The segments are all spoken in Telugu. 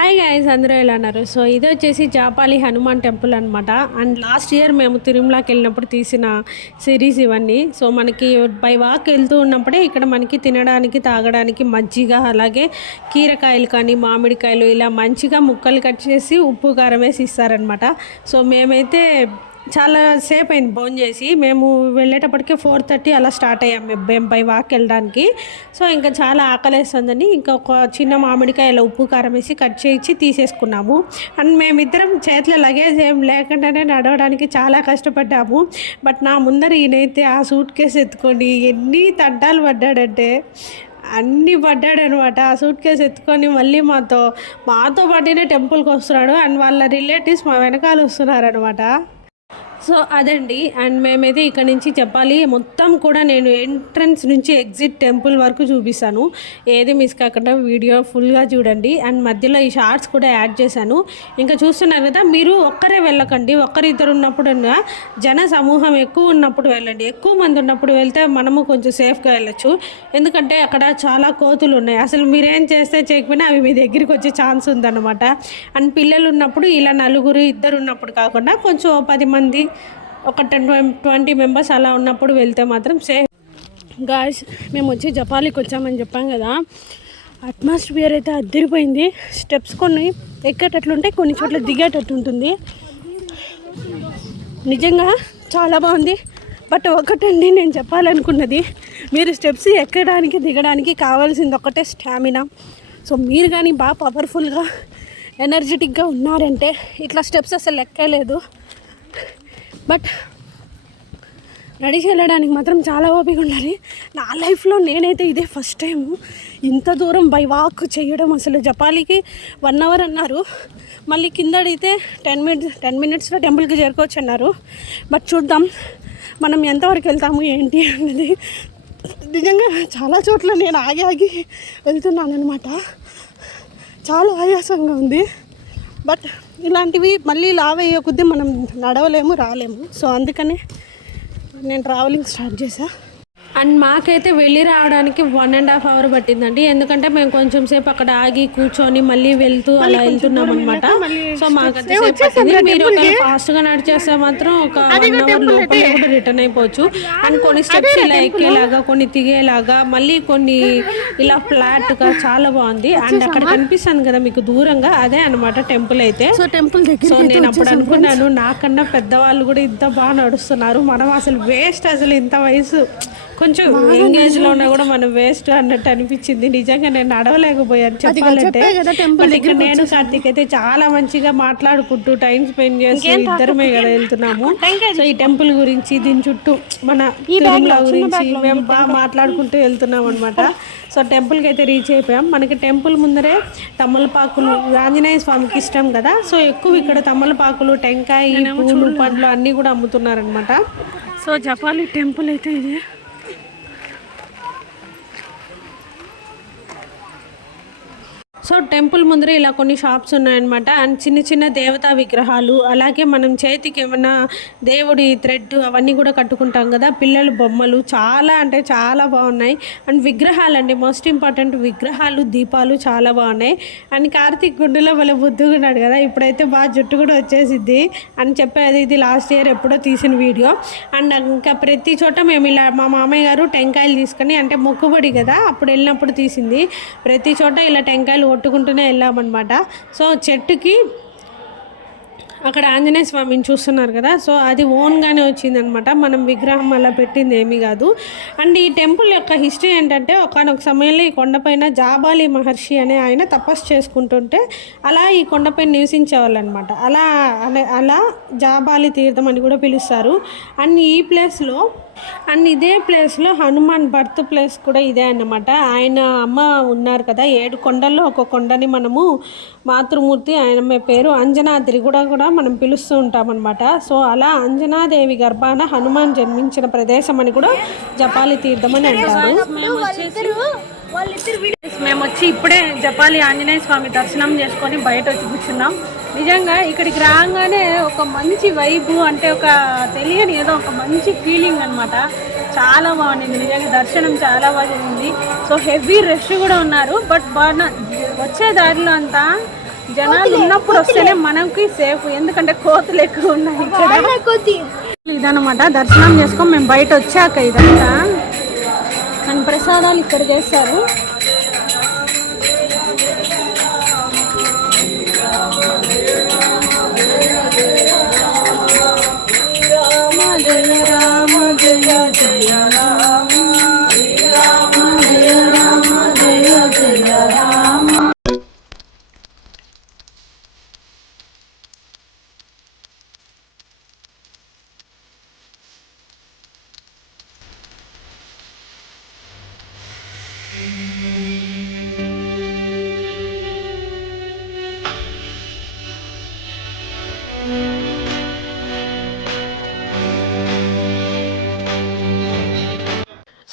హాయ్ గైస్, అందరూ ఎలా అన్నారు? సో ఇది వచ్చేసి జాపాలి హనుమాన్ టెంపుల్ అనమాట. అండ్ లాస్ట్ ఇయర్ మేము తిరుమలకి వెళ్ళినప్పుడు తీసిన సిరీస్ ఇవన్నీ. సో మనకి బై వాక్ వెళ్తూ ఉన్నప్పుడే ఇక్కడ మనకి తినడానికి తాగడానికి మజ్జిగ, అలాగే కీరకాయలు కానీ మామిడికాయలు ఇలా మంచిగా ముక్కలు కట్ చేసి ఉప్పు కారం వేసి ఇస్తారనమాట. సో మేమైతే చాలా సేపు అయింది భోజనం చేసి. మేము వెళ్ళేటప్పటికే 4:30 అలా స్టార్ట్ అయ్యాం మేము బై వాక్ వెళ్ళడానికి. సో ఇంకా చాలా ఆకలేస్తుందని ఇంకా ఒక చిన్న మామిడికాయ ఇలా ఉప్పు కారం వేసి కట్ చేయించి తీసేసుకున్నాము. అండ్ మేమిద్దరం చేతిలో లగేజ్ ఏం లేకుండానే నడవడానికి చాలా కష్టపడ్డాము. బట్ నా ముందర ఈయనైతే ఆ సూట్ కేసు ఎత్తుకొని ఎన్ని తంటాలు పడ్డాడంటే అన్నీ పడ్డాడనమాట. ఆ సూట్ కేసు ఎత్తుకొని మళ్ళీ మాతో పాటునే టెంపుల్కి వస్తున్నాడు. అండ్ వాళ్ళ రిలేటివ్స్ మా వెనకాల వస్తున్నారనమాట. సో అదండి. అండ్ మేమైతే ఇక్కడ నుంచి చెప్పాలి మొత్తం కూడా నేను ఎంట్రన్స్ నుంచి ఎగ్జిట్ టెంపుల్ వరకు చూపిస్తాను. ఏది మిస్ కాకుండా వీడియో ఫుల్గా చూడండి. అండ్ మధ్యలో ఈ షార్ట్స్ కూడా యాడ్ చేశాను. ఇంకా చూస్తున్నారు కదా, మీరు ఒక్కరే వెళ్ళకండి. ఒక్కరిద్దరు ఉన్నప్పుడు జన సమూహం ఎక్కువ ఉన్నప్పుడు వెళ్ళండి. ఎక్కువ మంది ఉన్నప్పుడు వెళ్తే మనము కొంచెం సేఫ్గా వెళ్ళచ్చు. ఎందుకంటే అక్కడ చాలా కోతులు ఉన్నాయి. అసలు మీరేం చేస్తే చేయకపోయినా అవి మీ దగ్గరికి వచ్చే ఛాన్స్ ఉందన్నమాట. అండ్ పిల్లలు ఉన్నప్పుడు ఇలా నలుగురు ఇద్దరు ఉన్నప్పుడు కాకుండా కొంచెం 10 మంది, ఒక 20 మెంబర్స్ అలా ఉన్నప్పుడు వెళ్తే మాత్రం సేఫ్. గాయ్స్, మేము వచ్చి జపాలికి వచ్చామని చెప్పాం కదా, అట్మాస్ఫియర్ అయితే అద్దరిపోయింది. స్టెప్స్ కొన్ని ఎక్కేటట్లుంటే, కొన్ని చోట్ల దిగేటట్టు ఉంటుంది. నిజంగా చాలా బాగుంది. బట్ ఒకటండి నేను చెప్పాలనుకున్నది, మీరు స్టెప్స్ ఎక్కడానికి దిగడానికి కావాల్సింది ఒకటే స్టామినా. సో మీరు కానీ బాగా పవర్ఫుల్గా ఎనర్జెటిక్గా ఉన్నారంటే ఇట్లా స్టెప్స్ అసలు ఎక్కలేదు. బట్ నడిచి వెళ్ళడానికి మాత్రం చాలా ఓపిక ఉండాలి. నా లైఫ్లో నేనైతే ఇదే ఫస్ట్ టైము ఇంత దూరం బై వాక్ చేయడం. అసలు జపాలికి 1 అవర్ అన్నారు, మళ్ళీ కింద అడిగితే 10 మినిట్స్లో టెంపుల్కి చేరుకోవచ్చు అన్నారు. బట్ చూద్దాం మనం ఎంతవరకు వెళ్తాము ఏంటి అన్నది. నిజంగా చాలా చోట్ల నేను ఆగి వెళ్తున్నాను అనమాట. చాలా ఆయాసంగా ఉంది. బట్ ఇలాంటివి మళ్ళీ లావ్ అయ్యే కొద్దీ మనం నడవలేము, రాలేము. సో అందుకనే నేను ట్రావెలింగ్ స్టార్ట్ చేశాను. అండ్ మాకైతే వెళ్ళి రావడానికి 1.5 అవర్ పట్టిందండి. ఎందుకంటే మేము కొంచెం సేపు అక్కడ ఆగి కూర్చొని మళ్ళీ అలా వెళ్తున్నాం అనమాట. సో మాకైతే మీరు ఫాస్ట్గా నడిచేస్తే మాత్రం ఒక 1 అవర్ లోపల కూడా రిటర్న్ అయిపోవచ్చు. అండ్ కొన్ని స్టెప్స్ ఇలా ఎక్కేలాగా, కొన్ని దిగేలాగా, మళ్ళీ కొన్ని ఇలా ఫ్లాట్గా చాలా బాగుంది. అండ్ అక్కడ కనిపిస్తుంది కదా మీకు దూరంగా, అదే అనమాట టెంపుల్ అయితే. సో టెంపుల్ దగ్గర నేను అప్పుడు అనుకున్నాను, నాకన్నా పెద్దవాళ్ళు కూడా ఇంత బాగా నడుస్తున్నారు, మనం అసలు వేస్ట్, అసలు ఇంత వయసు కొంచెం ఎంగేజ్లో ఉన్నా కూడా మనం వేస్ట్ అన్నట్టు అనిపించింది. నిజంగా నేను నడవలేకపోయాను చెప్పాలంటే. ఇక్కడ నేను కార్తీక్ అయితే చాలా మంచిగా మాట్లాడుకుంటూ టైం స్పెండ్ చేస్తూ ఇద్దరమే కదా వెళ్తున్నాము. సో ఈ టెంపుల్ గురించి, దీని చుట్టూ మన తిరుమల గురించి మేము బాగా మాట్లాడుకుంటూ వెళ్తున్నాం అనమాట. సో టెంపుల్కి అయితే రీచ్ అయిపోయాం. మనకి టెంపుల్ ముందరే తమలపాకులు, ఆంజనేయ స్వామికి ఇష్టం కదా, సో ఎక్కువ ఇక్కడ తమలపాకులు, టెంకాయ, పూలు, పండ్లు అన్నీ కూడా అమ్ముతున్నారనమాట. సో జపాలి టెంపుల్ అయితే ఇది. సో టెంపుల్ ముందర ఇలా కొన్ని షాప్స్ ఉన్నాయన్నమాట. అండ్ చిన్న చిన్న దేవతా విగ్రహాలు, అలాగే మనం చేతికి ఏమన్నా దేవుడి థ్రెడ్ అవన్నీ కూడా కట్టుకుంటాం కదా, పిల్లల బొమ్మలు చాలా అంటే చాలా బాగున్నాయి. అండ్ విగ్రహాలు అండి, మోస్ట్ ఇంపార్టెంట్ విగ్రహాలు, దీపాలు చాలా బాగున్నాయి. అండ్ కార్తీక్ గుండెలో వాళ్ళ బుద్ధుకున్నాడు కదా, ఇప్పుడైతే బాగా జుట్టు కూడా వచ్చేసిద్ది అని చెప్పేది. ఇది లాస్ట్ ఇయర్ ఎప్పుడో తీసిన వీడియో. అండ్ ఇంకా ప్రతి చోట మేము ఇలా మా మామయ్య గారు టెంకాయలు తీసుకొని, అంటే మొక్కుబడి కదా అప్పుడు వెళ్ళినప్పుడు తీసింది, ప్రతి చోట ఇలా టెంకాయలు కొట్టుకుంటూనే వెళ్ళామన్నమాట. సో చెట్టుకి అక్కడ ఆంజనేయ స్వామిని చూస్తున్నారు కదా, సో అది ఓన్గానే వచ్చిందనమాట, మనం విగ్రహం అలా పెట్టింది ఏమీ కాదు. అండ్ ఈ టెంపుల్ యొక్క హిస్టరీ ఏంటంటే, ఒకనొక సమయంలో ఈ కొండపైన జాబాలి మహర్షి అనే ఆయన తపస్సు చేసుకుంటుంటే అలా ఈ కొండపైన నివసించేవాళ్ళు అనమాట. అలా జాబాలి తీర్థం అని కూడా పిలుస్తారు. అండ్ ఈ ప్లేస్లో, అండ్ ఇదే ప్లేస్లో హనుమాన్ బర్త్ ప్లేస్ కూడా ఇదే అన్నమాట. ఆయన అమ్మ ఉన్నారు కదా, 7 కొండల్లో ఒక కొండని మనము మాతృమూర్తి, ఆయన పేరు అంజనాద్రి కూడా మనం పిలుస్తూ ఉంటామన్నమాట. సో అలా అంజనాదేవి గర్భాన హనుమాన్ జన్మించిన ప్రదేశం అని కూడా జపాలి తీర్థం అని అంటారు. మేము వచ్చి ఇప్పుడే జపాలి ఆంజనేయ స్వామి దర్శనం చేసుకొని బయట వచ్చి కూర్చున్నాం. నిజంగా ఇక్కడికి రాగానే ఒక మంచి వైబు, అంటే ఒక తెలియని ఏదో ఒక మంచి ఫీలింగ్ అనమాట. చాలా బాగుంది నిజంగా, దర్శనం చాలా బాగా జరిగింది. సో హెవీ రష్ కూడా ఉన్నారు. బట్ బాగా వచ్చే దారిలో అంతా జనాలు ఉన్నప్పుడు వస్తేనే మనకి సేఫ్, ఎందుకంటే కోతులు ఎక్కువ ఉన్నాయి ఇక్కడ. ఇదనమాట దర్శనం చేసుకొని మేము బయట వచ్చాక ఇదంతా అండ్ ప్రసాదాలు ఇక్కడ చేస్తారు. జయ రామ జయ జయ రామ జయ రామ జయ జయ రామ.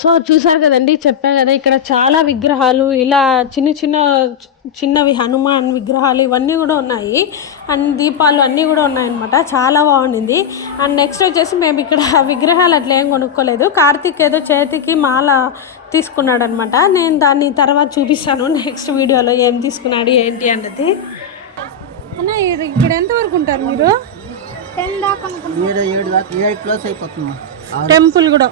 సో చూసారు కదండి, చెప్పా కదా ఇక్కడ చాలా విగ్రహాలు ఇలా చిన్నవి హనుమాన్ విగ్రహాలు ఇవన్నీ కూడా ఉన్నాయి. అండ్ దీపాలు అన్నీ కూడా ఉన్నాయన్నమాట. చాలా బాగుండింది. అండ్ నెక్స్ట్ వచ్చేసి మేము ఇక్కడ విగ్రహాలు అట్లా ఏం కొనుక్కోలేదు. కార్తీక్ ఏదో చేతికి మాల తీసుకున్నాడు అనమాట. నేను దాన్ని తర్వాత చూపిస్తాను నెక్స్ట్ వీడియోలో ఏం తీసుకున్నాడు ఏంటి అన్నది. అన్న ఇక్కడ ఎంతవరకు ఉంటారు మీరు? 10 దాకా అనుకుంటున్నాను. 7 దాకా 8 క్లోజ్ అయిపోతుంది. టెంపుల్ కూడా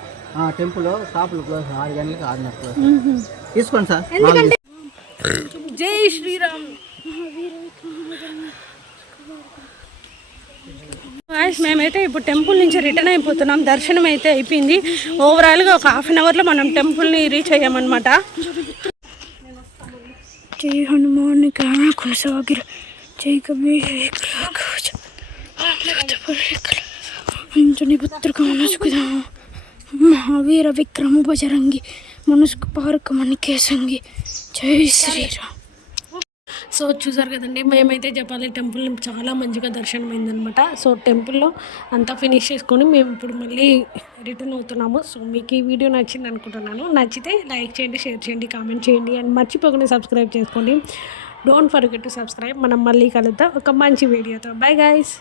టెంపుల్ షాపులు క్లోజ్ 6 గంటలకు 6:30 క్లోజ్. తీసుకోండి సార్. ఎందుకంటే జై శ్రీరామ్. మేమైతే ఇప్పుడు టెంపుల్ నుంచి రిటర్న్ అయిపోతున్నాం. దర్శనం అయితే అయిపోయింది. ఓవరాల్గా ఒక 1/2 అవర్లో మనం టెంపుల్ని రీచ్ అయ్యామన్నమాట. జై హనుమాన్ కొనసాగిర జై కబీర్ అంజని పుత్రిక మనసుకుదా మహావీర విక్రమ బజరంగి మనసుకు పారక మనకే సంగి జై శ్రీరామ్. సో చూసారు కదండి, మేమైతే చెప్పాలి టెంపుల్ చాలా మంచిగా దర్శనం అయిందనమాట. సో టెంపుల్లో అంతా ఫినిష్ చేసుకొని మేము ఇప్పుడు మళ్ళీ రిటర్న్ అవుతున్నాము. సో మీకు ఈ వీడియో నచ్చింది అనుకుంటున్నాను. నచ్చితే లైక్ చేయండి, షేర్ చేయండి, కామెంట్ చేయండి అండ్ మర్చిపోకుండా సబ్స్క్రైబ్ చేసుకోండి. Don't forget to subscribe. మనం మళ్ళీ కలుద్దాం ఒక మంచి వీడియోతో. Bye guys.